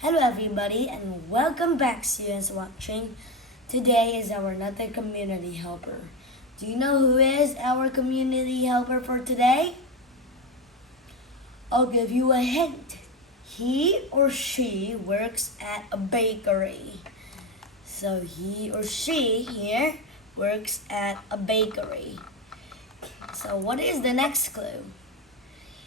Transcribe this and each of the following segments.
Hello everybody and welcome back students watching. Today is our another community helper. Do you know who is our community helper for today? I'll give you a hint. He or she works at a bakery. So he or she here works at a bakery. So what is the next clue?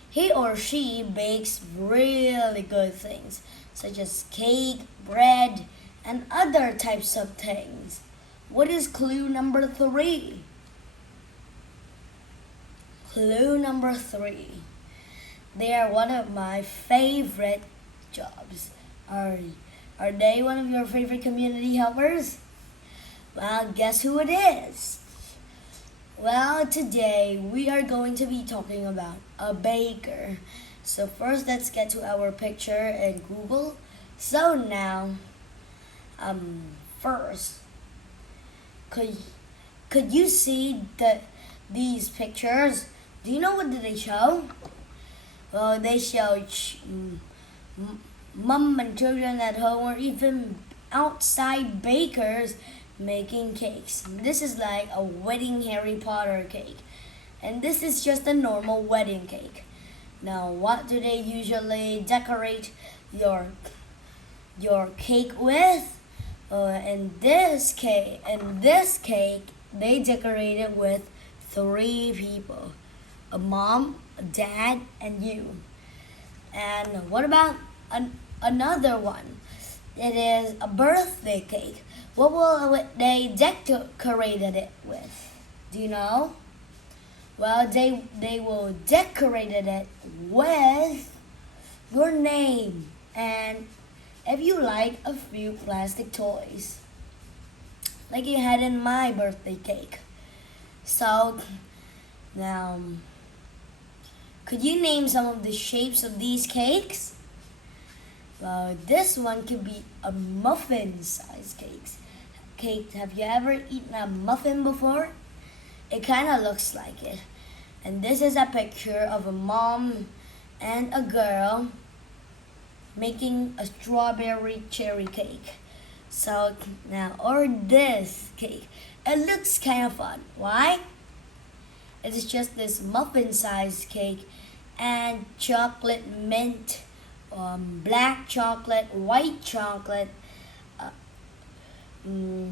He or she bakes really good things, such as cake, bread, and other types of things. What is clue number 3? Clue number 3. They are one of my favorite jobs. Are they one of your favorite community helpers? Well, guess who it is? Well, today we are going to be talking about a baker. So first, let's get to our picture in Google. So now, first, could you see these pictures? Do you know what did they show? Well, they show mom and children at home, or even outside bakers making cakes. This is like a wedding Harry Potter cake, and this is just a normal wedding cake. Now, what do they usually decorate your cake with? In this cake, they decorate it with 3 people: a mom, a dad, and you. And what about another one? It is a birthday cake. What will they decorate it with? Do you know? Well, they will decorate it with your name and, if you like, a few plastic toys, like you had in my birthday cake. So now, could you name some of the shapes of these cakes? Well, this one could be a muffin-sized cake. Have you ever eaten a muffin before? It kind of looks like it. And this is a picture of a mom and a girl making a strawberry cherry cake. So now, or this cake. It looks kind of fun. Why? It is just this muffin-sized cake and chocolate mint, black chocolate, white chocolate,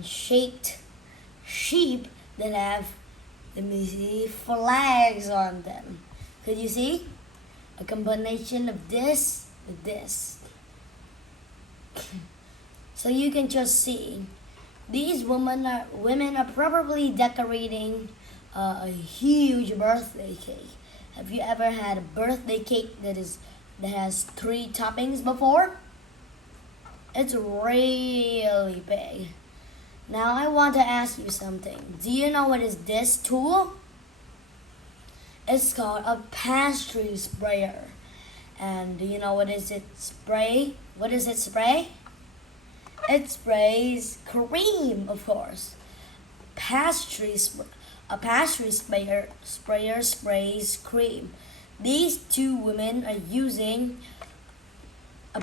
shaped sheep that have, let me see, flags on them. Could you see? A combination of this with this. So you can just see these women are probably decorating a huge birthday cake. Have you ever had a birthday cake that has 3 toppings before? It's really big. Now I want to ask you something. Do you know what is this tool? It's called a pastry sprayer. And do you know what is it spray? What does it spray? It sprays cream, of course. A pastry sprayer sprays cream. These 2 women are using a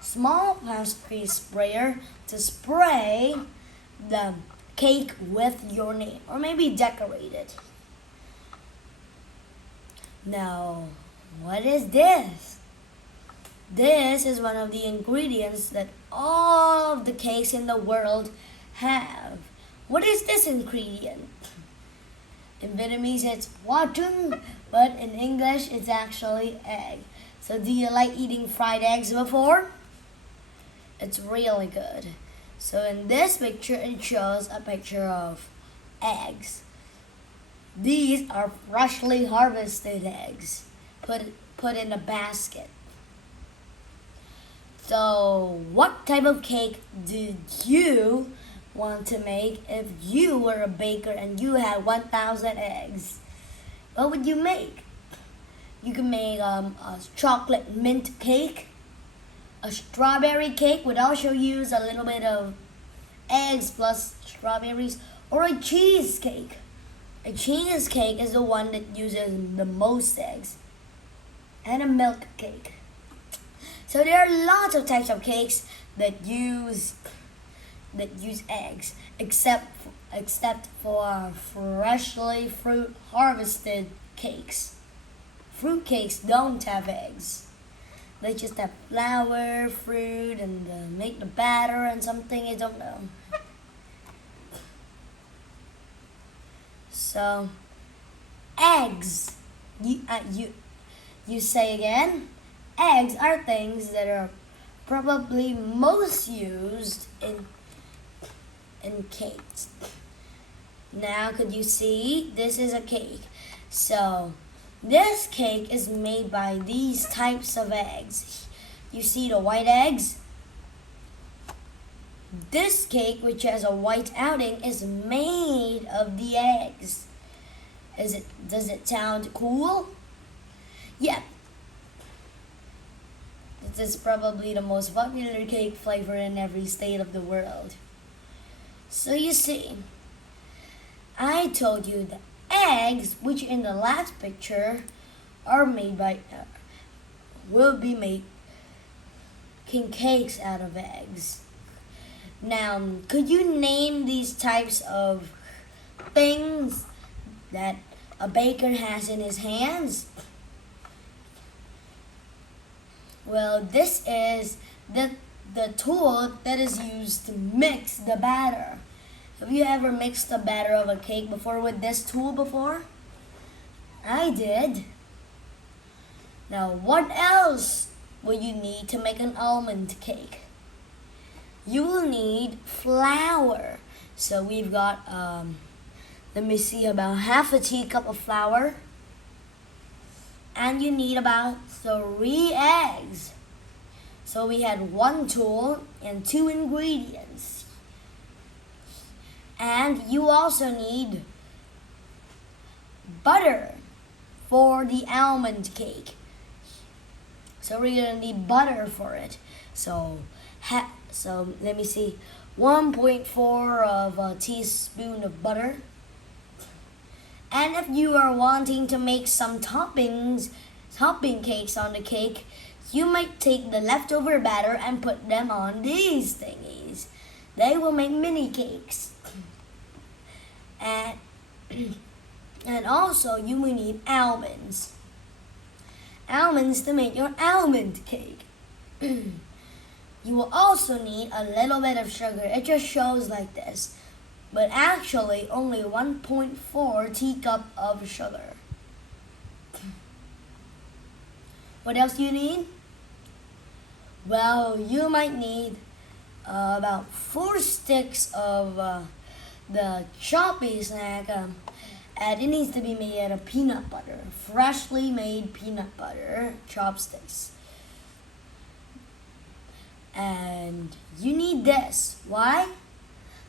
small pastry sprayer to spray the cake with your name, or maybe decorate it. Now, what is this? This is one of the ingredients that all of the cakes in the world have. What is this ingredient? In Vietnamese it's watung, but in English it's actually egg. So do you like eating fried eggs before? It's really good. So in this picture, it shows a picture of eggs. These are freshly harvested eggs, put in a basket. So what type of cake did you want to make if you were a baker and you had 1,000 eggs? What would you make? You can make a chocolate mint cake. A strawberry cake would also use a little bit of eggs plus strawberries, or a cheesecake. A cheesecake is the one that uses the most eggs, and a milk cake. So there are lots of types of cakes that use eggs, except for freshly fruit harvested cakes. Fruit cakes don't have eggs. They just have flour, fruit, and make the batter and something I don't know. So, eggs. You say again. Eggs are things that are probably most used in cakes. Now, could you see? This is a cake. So, this cake is made by these types of eggs. You see the white eggs? This cake, which has a white outing, is made of the eggs. Does it sound cool? Yeah. This is probably the most popular cake flavor in every state of the world. So you see, I told you that eggs, which in the last picture are made by, will be making cakes out of eggs. Now, could you name these types of things that a baker has in his hands? Well, this is the tool that is used to mix the batter. Have you ever mixed the batter of a cake before with this tool before? I did. Now, what else will you need to make an almond cake? You will need flour. So we've got, let me see, about half a teacup of flour. And you need about 3 eggs. So we had 1 tool and 2 ingredients. And you also need butter for the almond cake. So we're gonna need butter for it. So let me see, 1.4 of a teaspoon of butter. And if you are wanting to make some topping cakes on the cake, you might take the leftover batter and put them on these thingies. They will make mini cakes. And also you will need almonds. Almonds to make your almond cake. You will also need a little bit of sugar. It just shows like this. But actually only 1.4 teacup of sugar. What else do you need? Well, you might need about 4 sticks of the choppy snack, and it needs to be made out of peanut butter, freshly made peanut butter chopsticks. And you need this. Why?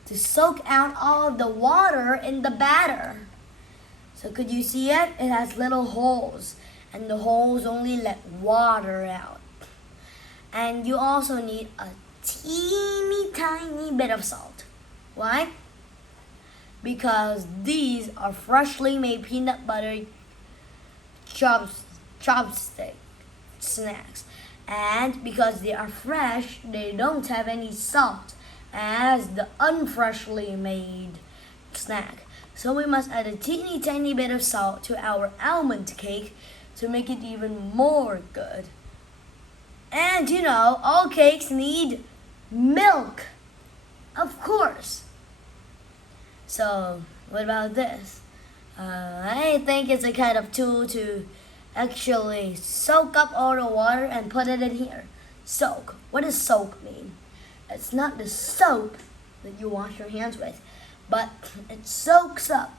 To soak out all of the water in the batter. So could you see it? It has little holes, and the holes only let water out. And you also need a teeny tiny bit of salt. Why? Because these are freshly made peanut butter chopstick snacks. And because they are fresh, they don't have any salt as the unfreshly made snack. So we must add a teeny tiny bit of salt to our almond cake to make it even more good. And you know, all cakes need milk, of course. So what about this? I think it's a kind of tool to actually soak up all the water and put it in here. Soak. What does soak mean? It's not the soap that you wash your hands with, but it soaks up.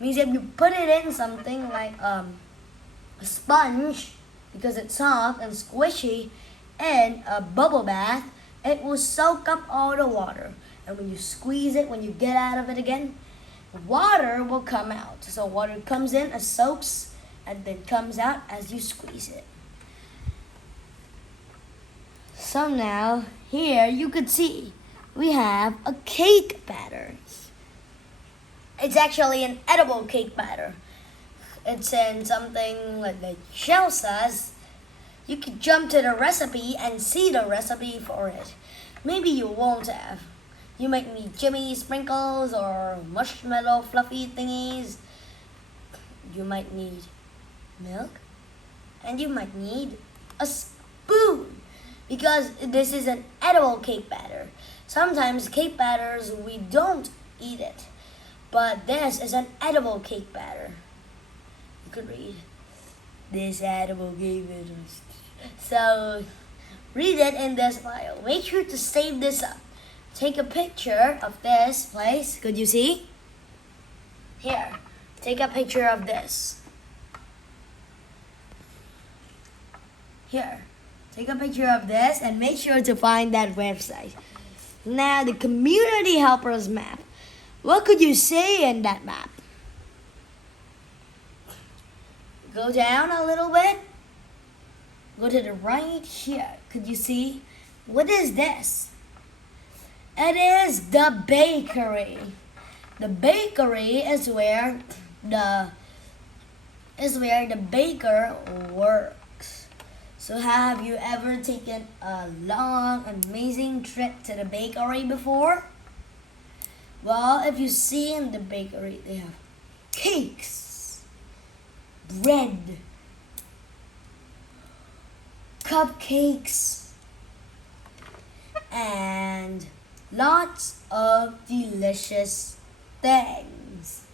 It means if you put it in something like a sponge, because it's soft and squishy, and a bubble bath, it will soak up all the water. And when you squeeze it, when you get out of it again, water will come out. So water comes in as soaks and then comes out as you squeeze it. So now, here you could see we have a cake batter. It's actually an edible cake batter. It's in something like the Chelsea's You could jump to the recipe and see the recipe for it. Maybe you won't have. You might need Jimmy sprinkles or marshmallow fluffy thingies. You might need milk. And you might need a spoon. Because this is an edible cake batter. Sometimes cake batters, we don't eat it. But this is an edible cake batter. You could read. This edible cake batter. So, read it in this file. Make sure to save this up. Take a picture of this place. Could you see? Here. Take a picture of this. Here. Take a picture of this and make sure to find that website. Now, the community helpers map. What could you say in that map? Go down a little bit. Go to the right here. Could you see? What is this? It is the bakery. The bakery is where the baker works. So have you ever taken a long, amazing trip to the bakery before? Well, if you see in the bakery, they have cakes, bread, cupcakes, and lots of delicious things.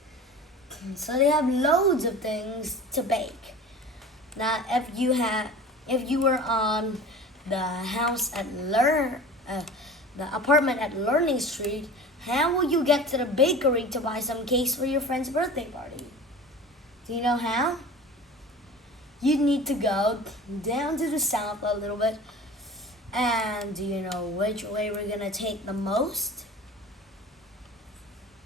So they have loads of things to bake. Now, if you were on the apartment at Learning Street, how will you get to the bakery to buy some cakes for your friend's birthday party? Do you know how? You need to go down to the south a little bit. And do you know which way we're going to take the most?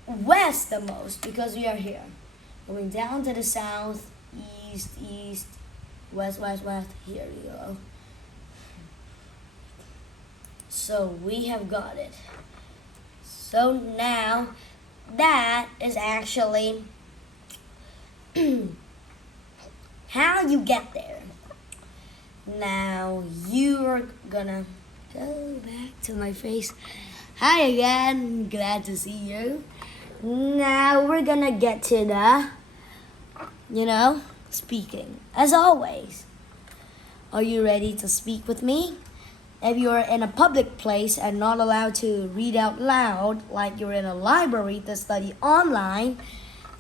West the most, because we are here. Going down to the south, east, west. Here we go. So we have got it. So now that is actually how you get there. Now you're gonna go back to my face. Hi again, glad to see you. Now we're gonna get to the, speaking. As always, are you ready to speak with me? If you're in a public place and not allowed to read out loud, like you're in a library to study online,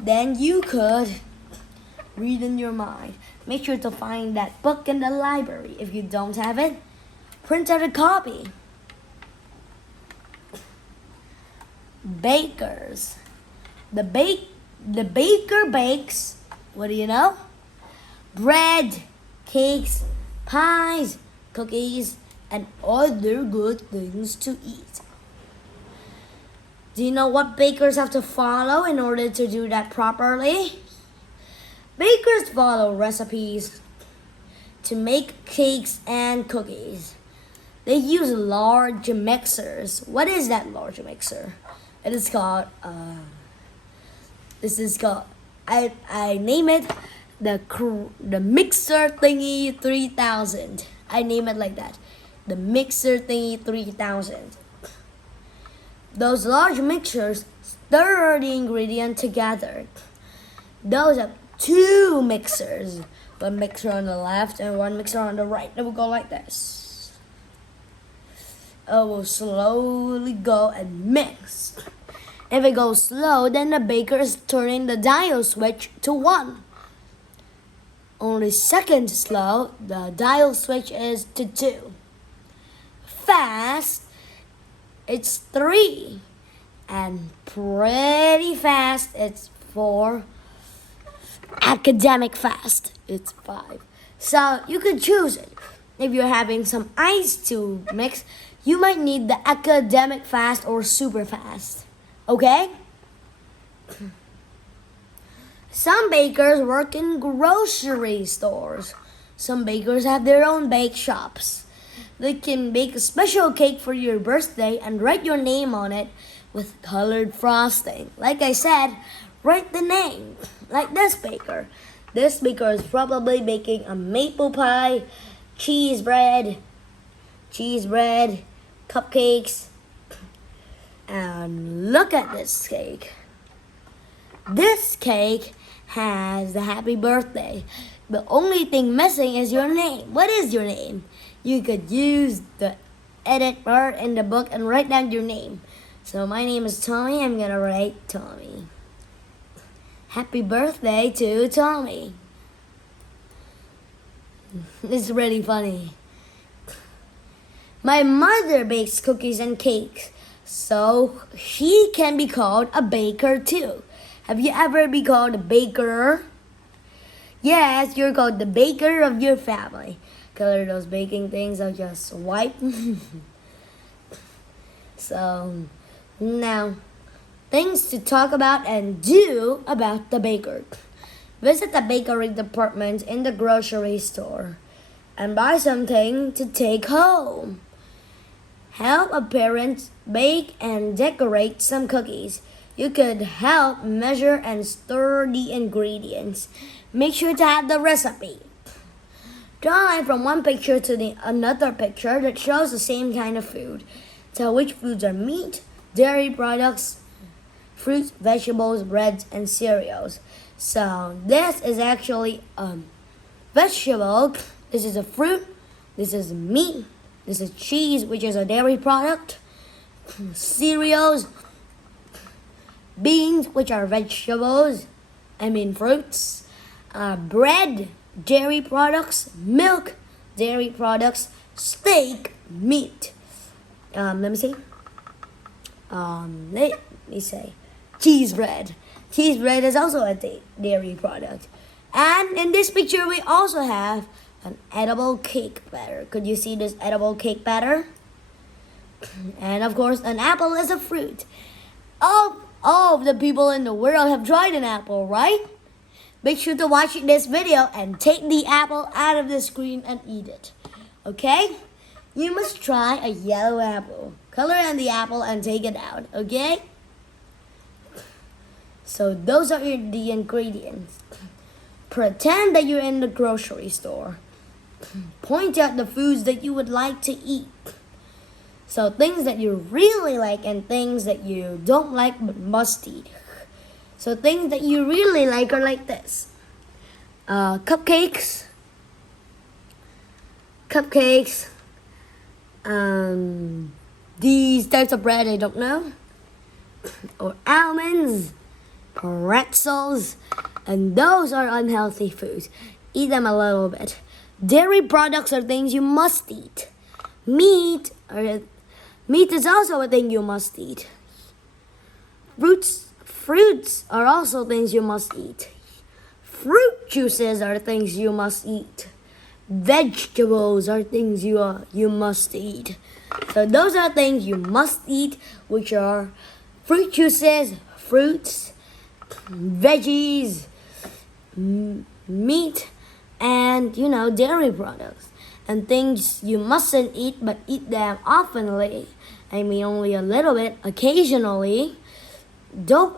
then you could read in your mind. Make sure to find that book in the library. If you don't have it, print out a copy. Bakers. The baker bakes, what do you know? Bread, cakes, pies, cookies, and other good things to eat. Do you know what bakers have to follow in order to do that properly? Bakers follow recipes to make cakes and cookies. They use large mixers. What is that large mixer? It is called, I name it the Mixer Thingy 3000. I name it like that. The Mixer Thingy 3000. Those large mixers stir the ingredient together. Those are two mixers. One mixer on the left and one mixer on the right. It will go like this. It will slowly go and mix. If it goes slow, then the baker is turning the dial switch to 1. Only second slow, the dial switch is to 2. Fast, it's 3. And pretty fast, it's 4. Academic fast, it's 5. So you could choose it. If you're having some ice to mix, you might need the academic fast or super fast. Okay? Some bakers work in grocery stores. Some bakers have their own bake shops. They can bake a special cake for your birthday and write your name on it with colored frosting. Like I said, write the name. Like this baker. This baker is probably baking a maple pie cheese bread, cupcakes, and look at this cake. This cake has the happy birthday. The only thing missing is your name. What is your name? You could use the edit part in the book and write down your name. So my name is Tommy. I'm gonna write Tommy. Happy birthday to Tommy. This is really funny. My mother bakes cookies and cakes, so she can be called a baker too. Have you ever been called a baker? Yes, you're called the baker of your family. Color those baking things are just white. So now, things to talk about and do about the baker. Visit the bakery department in the grocery store and buy something to take home. Help a parent bake and decorate some cookies. You could help measure and store the ingredients. Make sure to have the recipe. Draw from one picture to another picture that shows the same kind of food. Tell which foods are meat, dairy products, fruits, vegetables, breads, and cereals. So this is actually a vegetable. This is a fruit. This is meat. This is cheese, which is a dairy product. Cereals, beans, which are vegetables. Fruits. Bread, dairy products. Milk, dairy products. Steak, meat. Let me see. Let me say. Cheese bread. Cheese bread is also a dairy product. And in this picture, we also have an edible cake batter. Could you see this edible cake batter? And of course, an apple is a fruit. All of the people in the world have tried an apple, right? Make sure to watch this video and take the apple out of the screen and eat it. Okay? You must try a yellow apple. Color in the apple and take it out, okay? So those are the ingredients. Pretend that you're in the grocery store. Point out the foods that you would like to eat. So things that you really like and things that you don't like but must eat. So things that you really like are like this. Cupcakes. These types of bread I don't know. Or almonds. Pretzels. And those are unhealthy foods. Eat them a little bit. Dairy products are things you must eat. Meat is also a thing you must eat. Fruits are also things you must eat. Fruit juices are things you must eat. Vegetables are things you must eat. So those are things you must eat, which are fruit juices, fruits, veggies, meat, and dairy products. And things you mustn't eat but eat them oftenly. Only a little bit, occasionally. Don't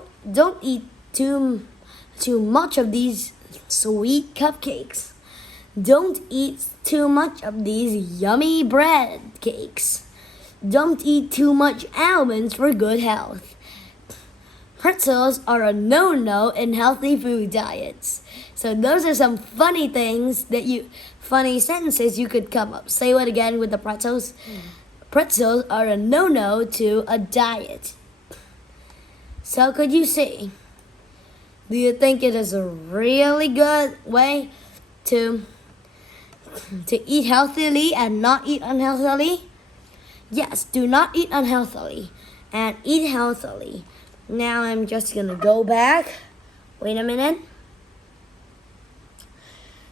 eat too much of these sweet cupcakes. Don't eat too much of these yummy bread cakes. Don't eat too much almonds for good health. Pretzels are a no-no in healthy food diets. So those are some funny sentences you could come up. Say what again with the pretzels? Pretzels are a no-no to a diet. So could you see? Do you think it is a really good way to eat healthily and not eat unhealthily? Yes, do not eat unhealthily and eat healthily. Now I'm just gonna go back. Wait a minute.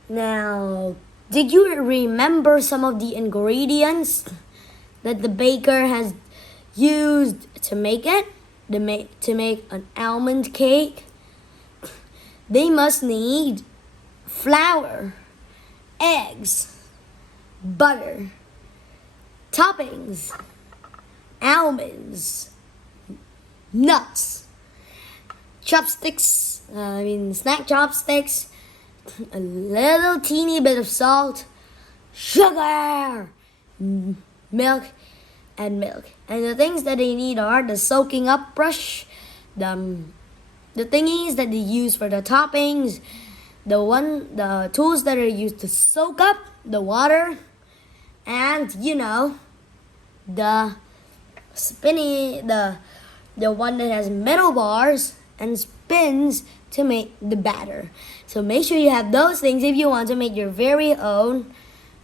Now, did you remember some of the ingredients that the baker has used to make it? To make an almond cake? They must need flour, eggs, butter, toppings, almonds, nuts, snack chopsticks, a little teeny bit of salt, sugar, milk, and milk. And the things that they need are the soaking up brush, the thingies that they use for the toppings, the tools that are used to soak up the water, and the spinny the one that has metal bars and spins to make the batter. So make sure you have those things if you want to make your very own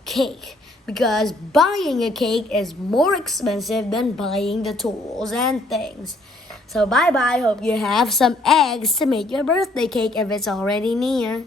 cake, because buying a cake is more expensive than buying the tools and things. So bye bye, hope you have some eggs to make your birthday cake if it's already near.